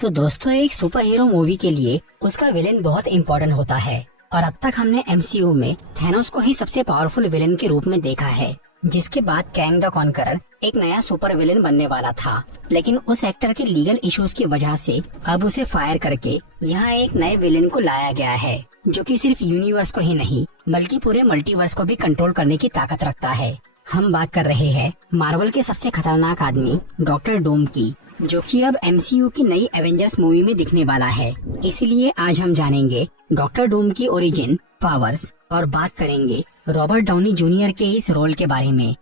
तो दोस्तों, एक सुपर हीरो मूवी के लिए उसका विलेन बहुत इम्पोर्टेंट होता है। और अब तक हमने एमसीयू में थैनोस को ही सबसे पावरफुल विलेन के रूप में देखा है, जिसके बाद कैंग द कॉन्करर एक नया सुपर विलेन बनने वाला था। लेकिन उस एक्टर के लीगल इश्यूज की वजह से अब उसे फायर करके यहाँ एक नए विलेन को लाया गया है, जो कि सिर्फ यूनिवर्स को ही नहीं बल्कि पूरे मल्टीवर्स को भी कंट्रोल करने की ताकत रखता है। हम बात कर रहे हैं मार्वल के सबसे खतरनाक आदमी डॉक्टर डूम की, जो कि अब एमसीयू की नई एवेंजर्स मूवी में दिखने वाला है। इसलिए आज हम जानेंगे डॉक्टर डूम की ओरिजिन, पावर्स और बात करेंगे रॉबर्ट डाउनी जूनियर के इस रोल के बारे में।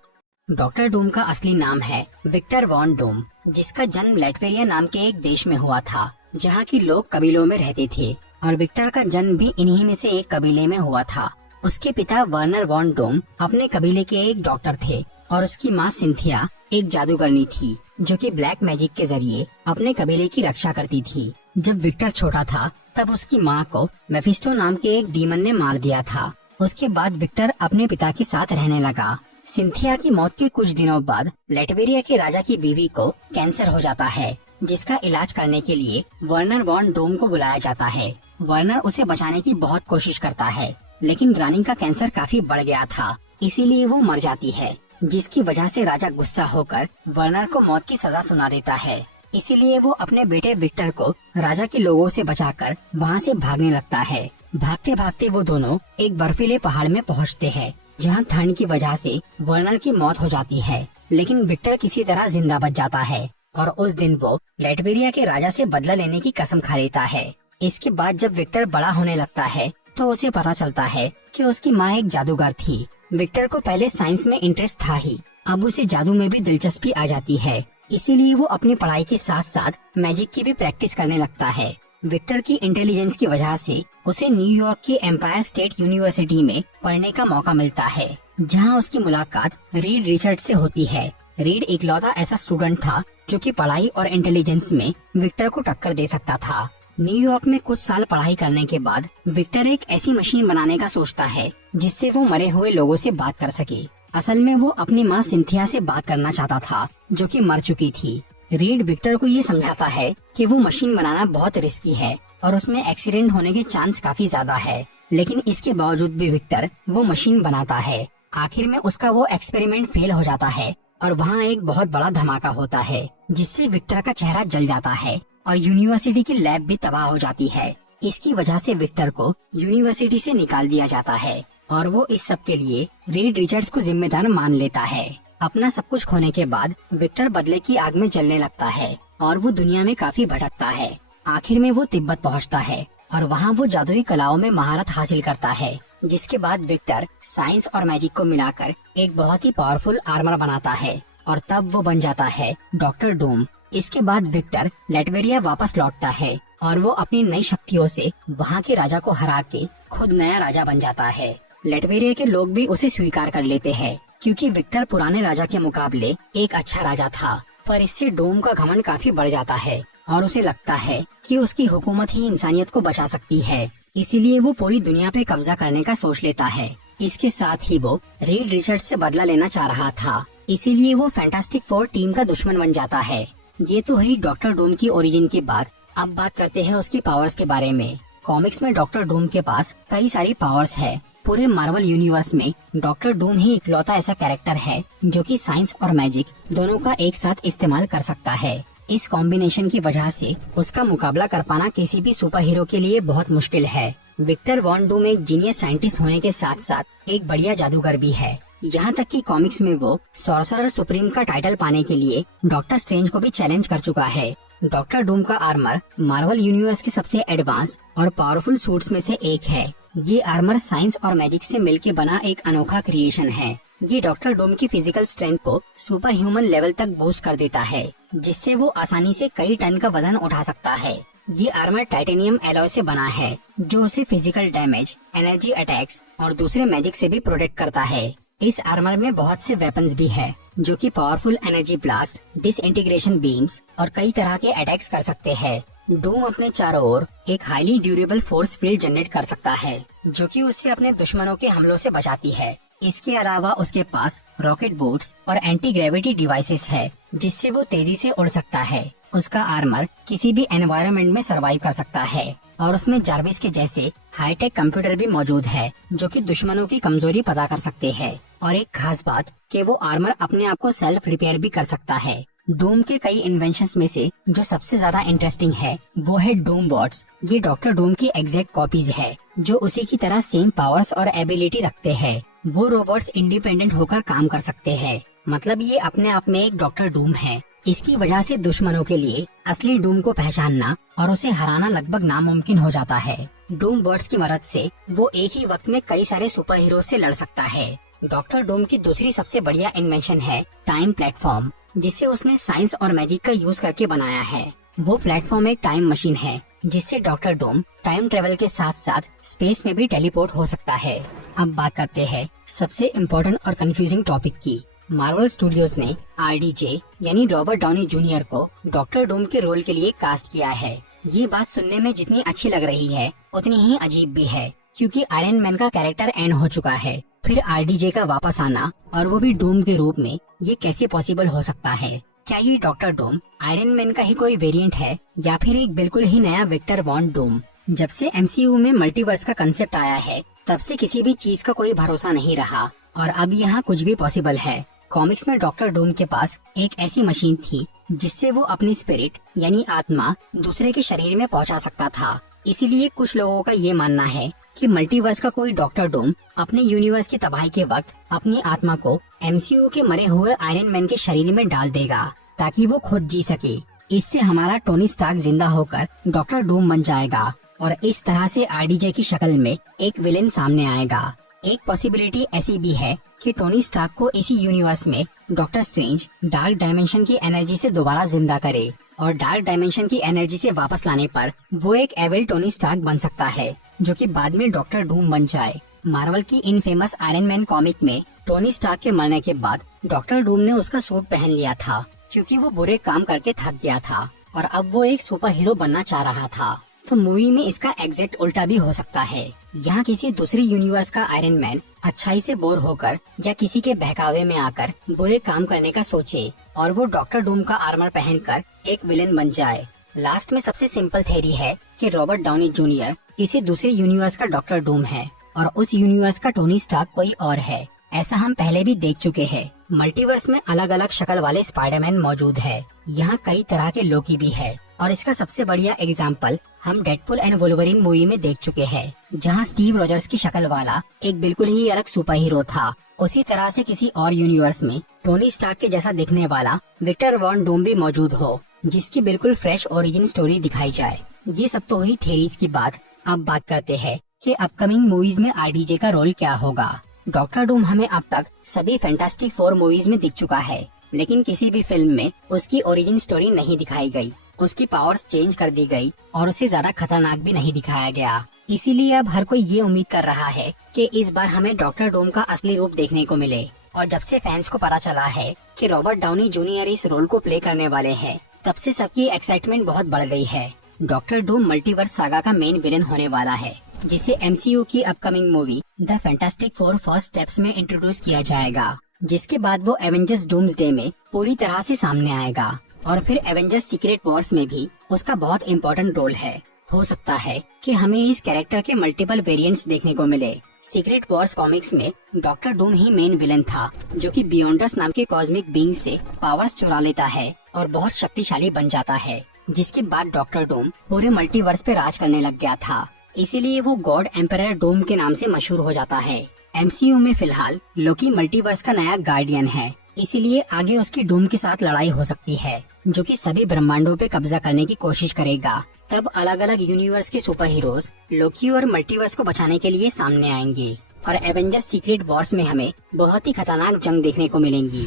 डॉक्टर डूम का असली नाम है विक्टर वॉन डूम, जिसका जन्म लैटवेरिया नाम के एक देश में हुआ था, जहाँ की लोग कबीलों में रहते थे। और विक्टर का जन्म भी इन्हीं में से एक कबीले में हुआ था। उसके पिता वर्नर वॉन डूम अपने कबीले के एक डॉक्टर थे और उसकी माँ सिंथिया एक जादूगरनी थी, जो कि ब्लैक मैजिक के जरिए अपने कबीले की रक्षा करती थी। जब विक्टर छोटा था तब उसकी माँ को मेफिस्टो नाम के एक डीमन ने मार दिया था। उसके बाद विक्टर अपने पिता के साथ रहने लगा। सिंथिया की मौत के कुछ दिनों बाद लैटवेरिया के राजा की बीवी को कैंसर हो जाता है, जिसका इलाज करने के लिए वर्नर वॉन डूम को बुलाया जाता है। वर्नर उसे बचाने की बहुत कोशिश करता है, लेकिन रानी का कैंसर काफी बढ़ गया था, इसीलिए वो मर जाती है, जिसकी वजह से राजा गुस्सा होकर वर्नर को मौत की सजा सुना देता है। इसीलिए वो अपने बेटे विक्टर को राजा के लोगों से बचाकर वहाँ से भागने लगता है। भागते भागते वो दोनों एक बर्फीले पहाड़ में पहुँचते हैं, जहाँ ठंड की वजह से वर्नर की मौत हो जाती है, लेकिन विक्टर किसी तरह जिंदा बच जाता है। और उस दिन वो लैटवेरिया के राजा से बदला लेने की कसम खा लेता है। इसके बाद जब विक्टर बड़ा होने लगता है तो उसे पता चलता है कि उसकी माँ एक जादूगर थी। विक्टर को पहले साइंस में इंटरेस्ट था ही, अब उसे जादू में भी दिलचस्पी आ जाती है। इसीलिए वो अपनी पढ़ाई के साथ साथ मैजिक की भी प्रैक्टिस करने लगता है। विक्टर की इंटेलिजेंस की वजह से उसे न्यूयॉर्क की एम्पायर स्टेट यूनिवर्सिटी में पढ़ने का मौका मिलता है, जहाँ उसकी मुलाकात रीड रिचर्ड से होती है। रीड इकलौता ऐसा स्टूडेंट था जो कि पढ़ाई और इंटेलिजेंस में विक्टर को टक्कर दे सकता था। न्यूयॉर्क में कुछ साल पढ़ाई करने के बाद विक्टर एक ऐसी मशीन बनाने का सोचता है जिससे वो मरे हुए लोगों से बात कर सके। असल में वो अपनी माँ सिंथिया से बात करना चाहता था, जो कि मर चुकी थी। रीड विक्टर को ये समझाता है कि वो मशीन बनाना बहुत रिस्की है और उसमें एक्सीडेंट होने के चांस काफी ज्यादा है, लेकिन इसके बावजूद भी विक्टर वो मशीन बनाता है। आखिर में उसका वो एक्सपेरिमेंट फेल हो जाता है और वहाँ एक बहुत बड़ा धमाका होता है, जिससे विक्टर का चेहरा जल जाता है और यूनिवर्सिटी की लैब भी तबाह हो जाती है। इसकी वजह से विक्टर को यूनिवर्सिटी से निकाल दिया जाता है और वो इस सब के लिए रीड रिचर्ड्स को जिम्मेदार मान लेता है। अपना सब कुछ खोने के बाद विक्टर बदले की आग में जलने लगता है और वो दुनिया में काफी भटकता है। आखिर में वो तिब्बत पहुंचता है और वहाँ वो जादुई कलाओं में महारत हासिल करता है, जिसके बाद विक्टर साइंस और मैजिक को मिलाकर एक बहुत ही पावरफुल आर्मर बनाता है और तब वो बन जाता है डॉक्टर डूम। इसके बाद विक्टर लैटवेरिया वापस लौटता है और वो अपनी नई शक्तियों से वहाँ के राजा को हरा के खुद नया राजा बन जाता है। लैटवेरिया के लोग भी उसे स्वीकार कर लेते हैं, क्योंकि विक्टर पुराने राजा के मुकाबले एक अच्छा राजा था। पर इससे डूम का घमंड काफी बढ़ जाता है और उसे लगता है कि उसकी हुकूमत ही इंसानियत को बचा सकती है। इसीलिए वो पूरी दुनिया पे कब्जा करने का सोच लेता है। इसके साथ ही वो रीड रिचर्ड से बदला लेना चाह रहा था, इसीलिए वो फैंटास्टिक फोर टीम का दुश्मन बन जाता है। ये तो है डॉक्टर डूम की ओरिजिन की बात। अब बात करते हैं उसकी पावर्स के बारे में। कॉमिक्स में डॉक्टर डूम के पास कई सारी पावर्स है। पूरे मार्वल यूनिवर्स में डॉक्टर डूम ही इकलौता ऐसा कैरेक्टर है जो कि साइंस और मैजिक दोनों का एक साथ इस्तेमाल कर सकता है। इस कॉम्बिनेशन की वजह से उसका मुकाबला कर पाना किसी भी सुपर हीरो के लिए बहुत मुश्किल है। विक्टर वॉन डूम एक जीनियस साइंटिस्ट होने के साथ साथ एक बढ़िया जादूगर भी है। यहाँ तक कि कॉमिक्स में वो सॉर्सरर सुप्रीम का टाइटल पाने के लिए डॉक्टर स्ट्रेंज को भी चैलेंज कर चुका है। डॉक्टर डूम का आर्मर मार्वल यूनिवर्स के सबसे एडवांस और पावरफुल सूट्स में से एक है। ये आर्मर साइंस और मैजिक से मिलकर बना एक अनोखा क्रिएशन है। ये डॉक्टर डूम की फिजिकल स्ट्रेंथ को सुपर ह्यूमन लेवल तक बूस्ट कर देता है, जिससे वो आसानी से कई टन का वजन उठा सकता है। ये आर्मर टाइटेनियम एलॉय से बना है, जो उसे फिजिकल डैमेज, एनर्जी अटैक्स और दूसरे मैजिक से भी प्रोटेक्ट करता है। इस आर्मर में बहुत से वेपन्स भी है, जो कि powerful energy blast, disintegration beams और कई तरह के अटैक्स कर सकते हैं। डूम अपने चारों ओर एक highly durable force field generate कर सकता है, जो कि उसे अपने दुश्मनों के हमलों से बचाती है। इसके अलावा उसके पास रॉकेट बोट्स और एंटी ग्रेविटी डिवाइसेस है, जिससे वो तेजी से उड़ सकता है उसका आर्मर किसी भी एनवायरनमेंट में सरवाइव कर सकता है और उसमें जार्विस के जैसे हाईटेक कंप्यूटर भी मौजूद है जो कि दुश्मनों की कमजोरी पता कर सकते हैं। और एक खास बात कि वो आर्मर अपने आप को सेल्फ रिपेयर भी कर सकता है। डूम के कई इन्वेंशंस में से जो सबसे ज्यादा इंटरेस्टिंग है वो है डूम बॉट्स। ये डॉक्टर डूम की एग्जैक्ट कॉपीज है जो उसी की तरह सेम पावर्स और एबिलिटी रखते हैं। वो रोबोट्स इंडिपेंडेंट होकर काम कर सकते हैं, मतलब ये अपने आप में एक डॉक्टर डूम है। इसकी वजह से दुश्मनों के लिए असली डूम को पहचानना और उसे हराना लगभग नामुमकिन हो जाता है। डूम बॉट्स की मदद से वो एक ही वक्त में कई सारे सुपर हीरो से लड़ सकता है। डॉक्टर डूम की दूसरी सबसे बढ़िया इन्वेंशन है टाइम प्लेटफॉर्म, जिसे उसने साइंस और मैजिक का यूज करके बनाया है। वो प्लेटफॉर्म एक टाइम मशीन है जिससे डॉक्टर डूम टाइम ट्रेवल के साथ साथ स्पेस में भी टेलीपोर्ट हो सकता है। अब बात करते हैं सबसे इम्पोर्टेंट और कंफ्यूजिंग टॉपिक की। मार्वल स्टूडियोज ने RDJ यानी रॉबर्ट डाउनी जूनियर को डॉक्टर डूम के रोल के लिए कास्ट किया है। ये बात सुनने में जितनी अच्छी लग रही है उतनी ही अजीब भी है, क्योंकि आयरन मैन का कैरेक्टर एंड हो चुका है। फिर RDJ का वापस आना और वो भी डूम के रूप में, ये कैसे पॉसिबल हो सकता है? क्या ये डॉक्टर डूम आयरन मैन का ही कोई वेरिएंट है या फिर एक बिल्कुल ही नया विक्टर वॉन डूम? जब से MCU में मल्टीवर्स का कंसेप्ट आया है तब से किसी भी चीज का कोई भरोसा नहीं रहा और अब यहाँ कुछ भी पॉसिबल है। कॉमिक्स में डॉक्टर डूम के पास एक ऐसी मशीन थी जिससे वो अपनी स्पिरिट यानी आत्मा दूसरे के शरीर में पहुंचा सकता था। इसीलिए कुछ लोगों का ये मानना है कि मल्टीवर्स का कोई डॉक्टर डूम अपने यूनिवर्स की तबाही के वक्त अपनी आत्मा को MCU के मरे हुए आयरन मैन के शरीर में डाल देगा ताकि वो खुद जी सके। इससे हमारा टोनी स्टार्क जिंदा होकर डॉक्टर डूम बन जाएगा और इस तरह से RDJ की शक्ल में एक विलेन सामने आएगा। एक पॉसिबिलिटी ऐसी भी है कि टोनी स्टार्क को इसी यूनिवर्स में डॉक्टर स्ट्रेंज डार्क डायमेंशन की एनर्जी से दोबारा जिंदा करे और डार्क डायमेंशन की एनर्जी से वापस लाने पर वो एक एविल टोनी स्टार्क बन सकता है जो कि बाद में डॉक्टर डूम बन जाए। मार्वल की इन फेमस आयरन मैन कॉमिक में टोनी स्टार्क के मरने के बाद डॉक्टर डूम ने उसका सूट पहन लिया था क्योंकि वो बुरे काम करके थक गया था और अब वो एक सुपर हीरो बनना चाह रहा था। तो मूवी में इसका एग्जैक्ट उल्टा भी हो सकता है। यहाँ किसी दूसरी यूनिवर्स का आयरन मैन अच्छाई से बोर होकर या किसी के बहकावे में आकर बुरे काम करने का सोचे और वो डॉक्टर डूम का आर्मर पहनकर एक विलेन बन जाए। लास्ट में सबसे सिंपल थ्योरी है कि रॉबर्ट डाउनी जूनियर किसी दूसरे यूनिवर्स का डॉक्टर डूम है और उस यूनिवर्स का टोनी स्टार्क कोई और है। ऐसा हम पहले भी देख चुके हैं। मल्टीवर्स में अलग अलग शक्ल वाले स्पाइडरमैन मौजूद है। यहाँ कई तरह के लोकी भी है और इसका सबसे बढ़िया एग्जाम्पल हम डेडपुल एंड वुल्वरीन मूवी में देख चुके हैं, जहाँ स्टीव रॉजर्स की शक्ल वाला एक बिल्कुल ही अलग सुपर हीरो था। उसी तरह से किसी और यूनिवर्स में टोनी स्टार्क के जैसा दिखने वाला विक्टर वॉन डूम भी मौजूद हो, जिसकी बिल्कुल फ्रेश ओरिजिन स्टोरी दिखाई जाए। ये सब तो हुई थेरीज की बात। अब बात करते हैं कि अपकमिंग मूवीज में RDJ का रोल क्या होगा। डॉक्टर डूम हमें अब तक सभी फैंटास्टिक 4 मूवीज में दिख चुका है, लेकिन किसी भी फिल्म में उसकी ओरिजिन स्टोरी नहीं दिखाई गई, उसकी पावर्स चेंज कर दी गई और उसे ज्यादा खतरनाक भी नहीं दिखाया गया। इसीलिए अब हर कोई ये उम्मीद कर रहा है कि इस बार हमें डॉक्टर डूम का असली रूप देखने को मिले। और जब से फैंस को पता चला है कि रॉबर्ट डाउनी जूनियर इस रोल को प्ले करने वाले हैं, तब से सबकी एक्साइटमेंट बहुत बढ़ गई है। डॉक्टर डूम मल्टीवर्स सागा का मेन विलेन होने वाला है, जिसे MCU की upcoming movie the fantastic 4 first steps में इंट्रोड्यूस किया जाएगा, जिसके बाद वो एवेंजर्स डूम्सडे में पूरी तरह से सामने आएगा और फिर एवेंजर्स सीक्रेट वॉर्स में भी उसका बहुत इम्पोर्टेंट रोल है। हो सकता है कि हमें इस कैरेक्टर के मल्टीपल वेरिएंट्स देखने को मिले। सीक्रेट वॉर्स कॉमिक्स में डॉक्टर डूम ही मेन विलेन था, जो कि बियॉन्डर्स नाम के कॉस्मिक बीइंग से पावर्स चुरा लेता है और बहुत शक्तिशाली बन जाता है, जिसके बाद डॉक्टर डूम पूरे मल्टीवर्स पे राज करने लग गया था। इसीलिए वो गॉड एम्परर डूम के नाम से मशहूर हो जाता है। MCU में फिलहाल लोकी मल्टीवर्स का नया गार्डियन है, इसीलिए आगे उसकी डूम के साथ लड़ाई हो सकती है, जो कि सभी ब्रह्मांडों पे कब्जा करने की कोशिश करेगा। तब अलग अलग यूनिवर्स के सुपर हीरोज लोकी और मल्टीवर्स को बचाने के लिए सामने आएंगे और एवेंजर्स सीक्रेट वॉर्स में हमें बहुत ही खतरनाक जंग देखने को मिलेंगी।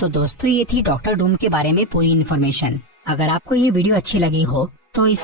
तो दोस्तों, ये थी डॉक्टर डूम के बारे में पूरी इन्फॉर्मेशन। अगर आपको ये वीडियो अच्छी लगी हो तो इस